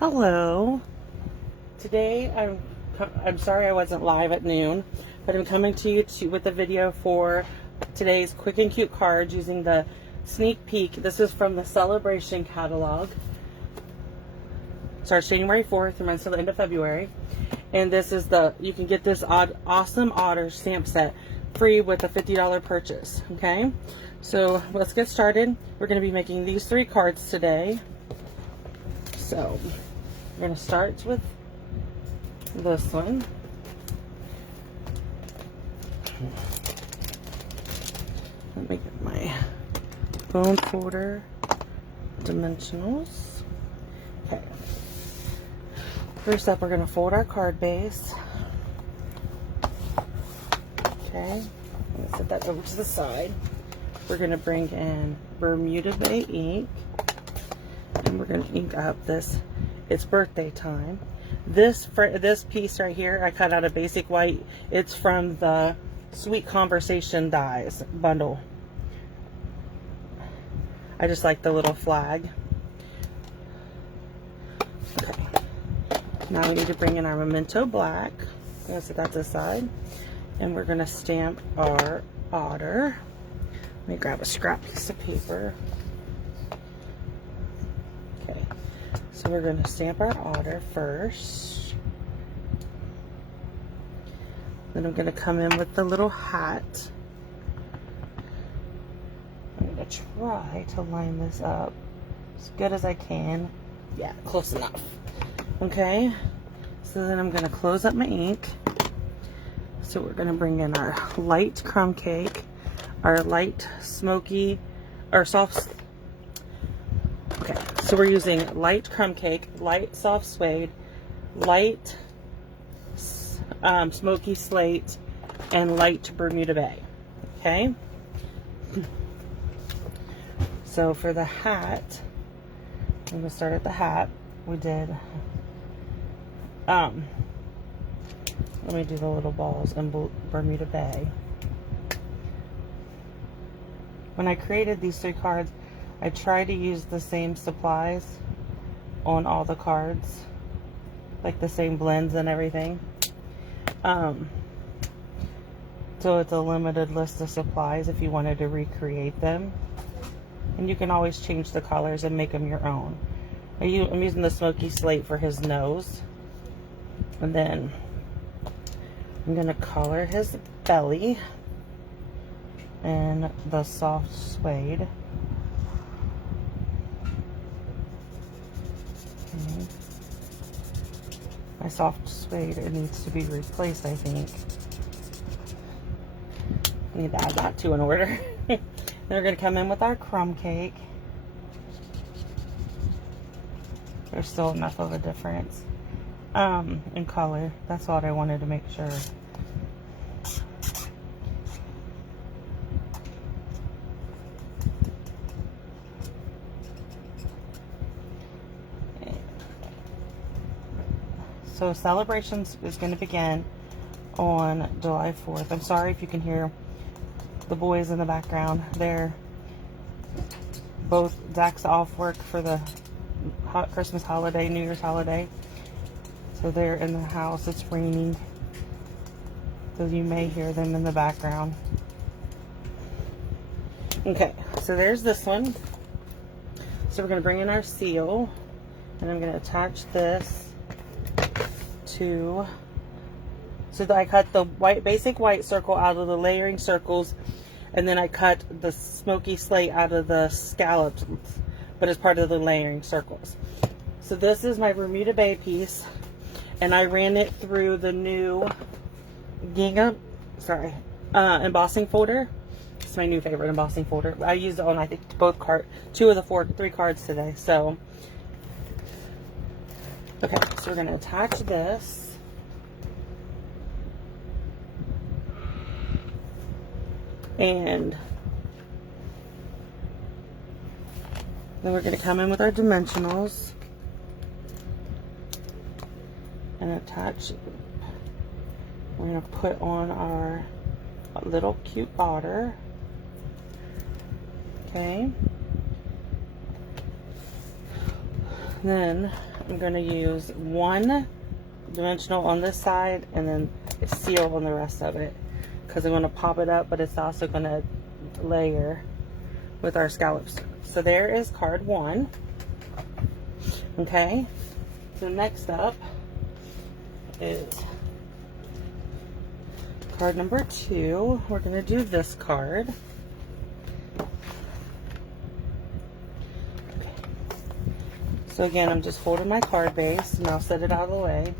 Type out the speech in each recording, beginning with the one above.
Hello. Today I'm sorry I wasn't live at noon, but I'm coming to you with a video for today's quick and cute cards using the sneak peek. This is from the Celebration catalog. Starts January 4th and runs till the end of February. And this is you can get this Awesome Otter stamp set free with a $50 purchase. Okay, so let's get started. We're going to be making these 3 cards today. So we're going to start with this one. Let me get my bone folder dimensionals. Okay. First up, we're going to fold our card base. Okay. I'm going to set that over to the side. We're going to bring in Bermuda Bay ink. And we're going to ink up this. It's birthday time. This piece right here, I cut out a basic white. It's from the Sweet Conversation dies bundle. I just like the little flag. Okay. Now we need to bring in our Memento Black. I'm going to set that to the side. And we're going to stamp our otter. Let me grab a scrap piece of paper. Okay. So we're going to stamp our otter first. Then I'm going to come in with the little hat. I'm going to try to line this up as good as I can. Yeah, close enough. Okay. So then I'm going to close up my ink. So we're going to bring in our light crumb cake, our light smoky, or soft. Okay, so we're using light crumb cake, light soft suede, light smoky slate, and light Bermuda Bay. Okay. So for the hat, I'm gonna start at the hat. We did. Let me do the little balls in Bermuda Bay. When I created these 3 cards, I try to use the same supplies on all the cards, like the same blends and everything. So it's a limited list of supplies if you wanted to recreate them. And you can always change the colors and make them your own. I'm using the smoky slate for his nose. And then I'm going to color his belly in the soft suede. Okay. My soft suede, it needs to be replaced, I think. I need to add that to an order. Then we're going to come in with our crumb cake. There's still enough of a difference in color. That's what I wanted to make sure. So Celebrations is going to begin on July 4th. I'm sorry if you can hear the boys in the background. They're both, Zach's off work for the Christmas holiday, New Year's holiday. So they're in the house. It's raining. So you may hear them in the background. Okay, so there's this one. So we're going to bring in our seal. And I'm going to attach this to, so that I cut the basic white circle out of the layering circles, and then I cut the smoky slate out of the scallops, but it's part of the layering circles. So this is my Bermuda Bay piece, and I ran it through the new gingham, embossing folder. It's my new favorite embossing folder. I used it on, I think, 2 of the 3 cards today. So okay, so we're going to attach this. And then we're going to come in with our dimensionals and attach. We're going to put on our little cute otter. Okay. Then I'm going to use one dimensional on this side and then a seal on the rest of it, because I'm going to pop it up, but it's also going to layer with our scallops. So there is card 1. Okay, so next up is card number 2. We're going to do this card. Okay. So again, I'm just folding my card base and I'll set it out of the way.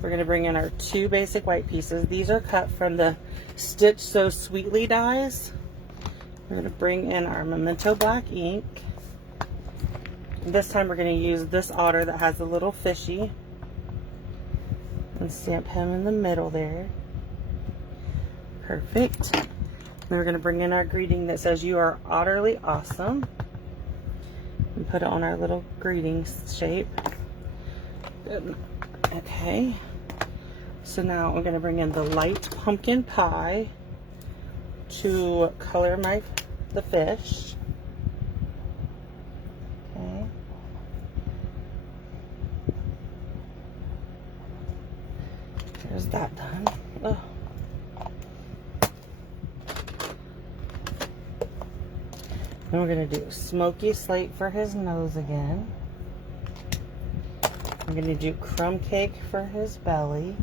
We're going to bring in our 2 basic white pieces. These are cut from the Stitch So Sweetly dies. We're going to bring in our Memento black ink. This time we're going to use this otter that has a little fishy and stamp him in the middle there. Perfect. Then we're going to bring in our greeting that says, "You are utterly awesome," and put it on our little greeting shape. Good. Okay. So now I'm going to bring in the light pumpkin pie to color the fish. Okay. There's that done. Oh. Then we're going to do smoky slate for his nose again. I'm going to do crumb cake for his belly.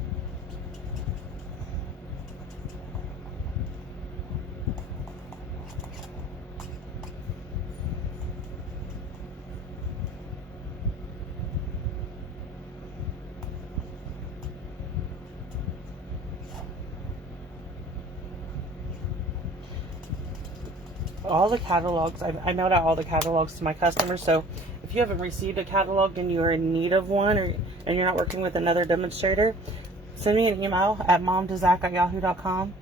All the catalogs, I mailed out all the catalogs to my customers, so if you haven't received a catalog and you are in need of one, and you're not working with another demonstrator, send me an email at momtozach@yahoo.com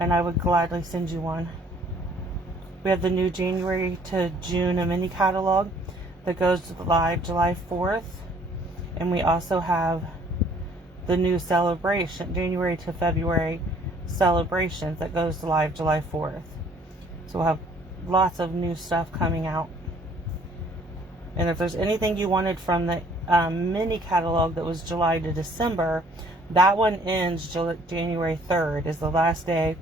and I would gladly send you one. We have the new January to June mini catalog that goes live July 4th, and we also have the new celebration, January to February celebrations, that goes live July 4th. So we'll have lots of new stuff coming out. And if there's anything you wanted from the mini catalog that was July to December, that one ends January 3rd is the last day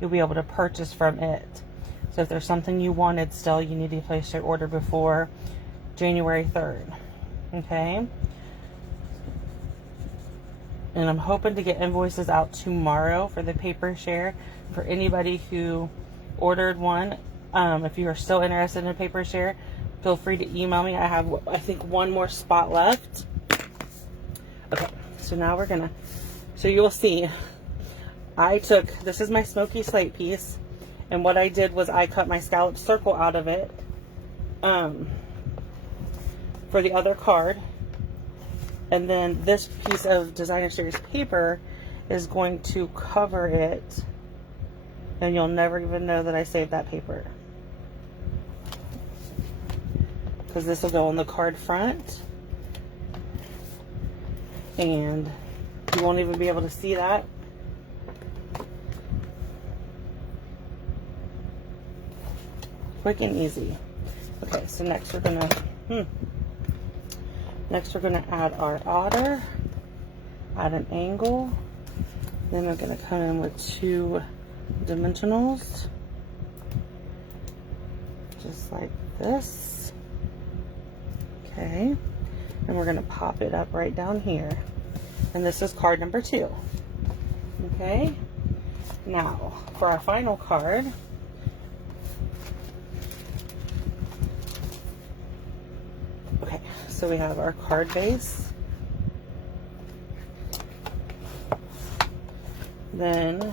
you'll be able to purchase from it. So if there's something you wanted still, you need to place your order before January 3rd. Okay? And I'm hoping to get invoices out tomorrow for the paper share for anybody who ordered one. If you are still interested in a paper share, feel free to email me. I have, I think, one more spot left. Okay, so now we're gonna, so you'll see, this is my smoky slate piece, and what I did was I cut my scallop circle out of it for the other card, and then this piece of Designer Series paper is going to cover it, and you'll never even know that I saved that paper, because this will go on the card front, and you won't even be able to see that. Quick and easy. Okay, so next we're gonna add our otter, add an angle, then we're gonna come in with 2 dimensionals, just like this. Okay, and we're gonna pop it up right down here, and this is card number 2. Okay, now for our final card, okay, so we have our card base, then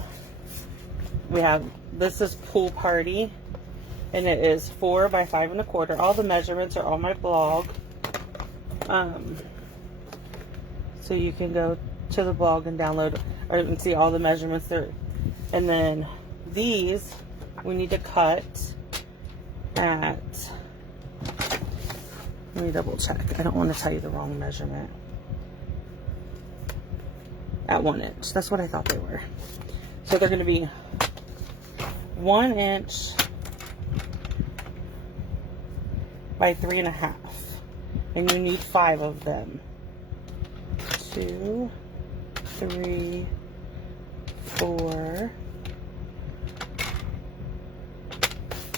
we have, this is Pool Party, and it is 4 by 5 1/4. All the measurements are on my blog, so you can go to the blog and download or and see all the measurements there. And then these we need to cut at, let me double check, I don't want to tell you the wrong measurement, at 1 inch. That's what I thought they were. So they're going to be 1 inch by 3 1/2. and you need 5 of them. 2, 3, 4.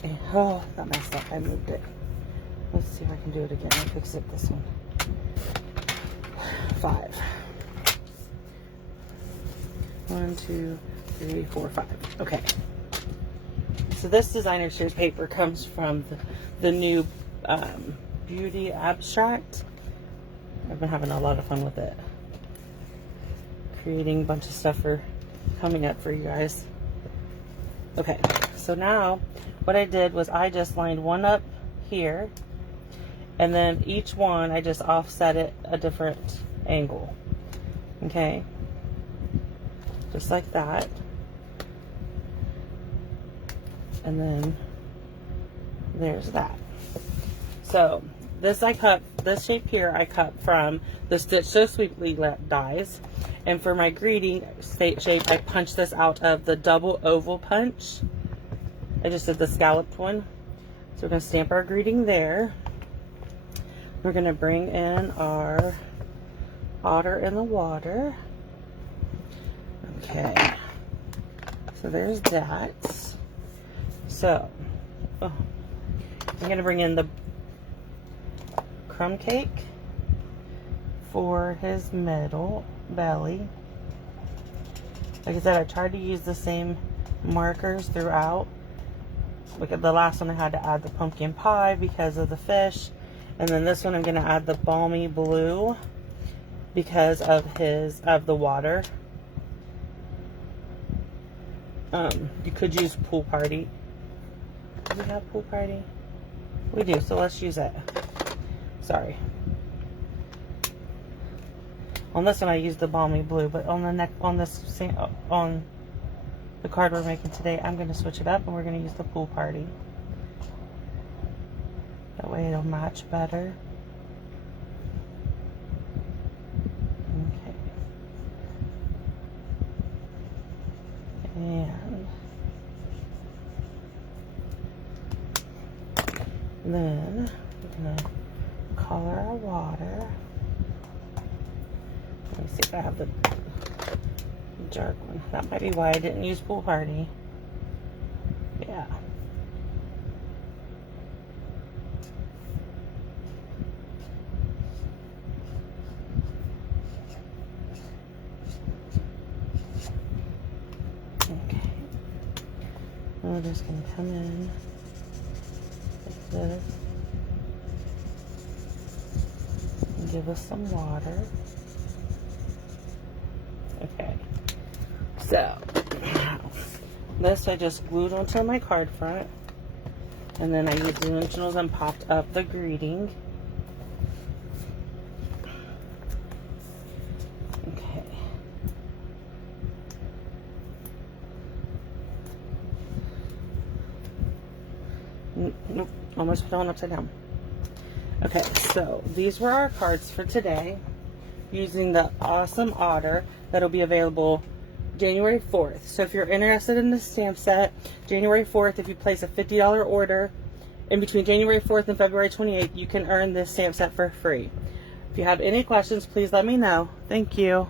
And, oh, that messed up. I moved it. Let's see if I can do it again. I'll fix it this one. 5. 1, 2, 3, 4, 5. Okay. So this designer shade paper comes from the new Beauty Abstract. I've been having a lot of fun with it. Creating a bunch of stuff for coming up for you guys. Okay, so now what I did was I just lined one up here, and then each one I just offset it a different angle. Okay, just like that. And then there's that. So this shape here I cut from the Stitch So Sweetly dies, and for my greeting shape I punched this out of the double oval punch. I just did the scalloped one. So we're going to stamp our greeting there. We're going to bring in our otter in the water. Okay, so there's that. So I'm going to bring in the crumb cake for his middle belly. Like I said, I tried to use the same markers throughout. Look at the last one, I had to add the pumpkin pie because of the fish, and then this one I'm going to add the balmy blue because of the water. You could use Pool Party. Do we have Pool Party? We do, so let's use it. Sorry. On this one I used the balmy blue, but on the on the card we're making today, I'm going to switch it up and we're going to use the Pool Party. That way it'll match better. Okay. And then we're going to color our water. Let me see if I have the dark one. That might be why I didn't use Pool Party. Yeah. Okay. We're just going to come in like this and give us some water. Okay. So, this I just glued onto my card front, and then I used dimensionals and popped up the greeting. Okay. Nope, almost put it on upside down. Okay, so these were our cards for today using the Awesome Otter that'll be available January 4th. So if you're interested in the stamp set, January 4th, if you place a $50 order in between January 4th and February 28th, you can earn this stamp set for free. If you have any questions, please let me know. Thank you.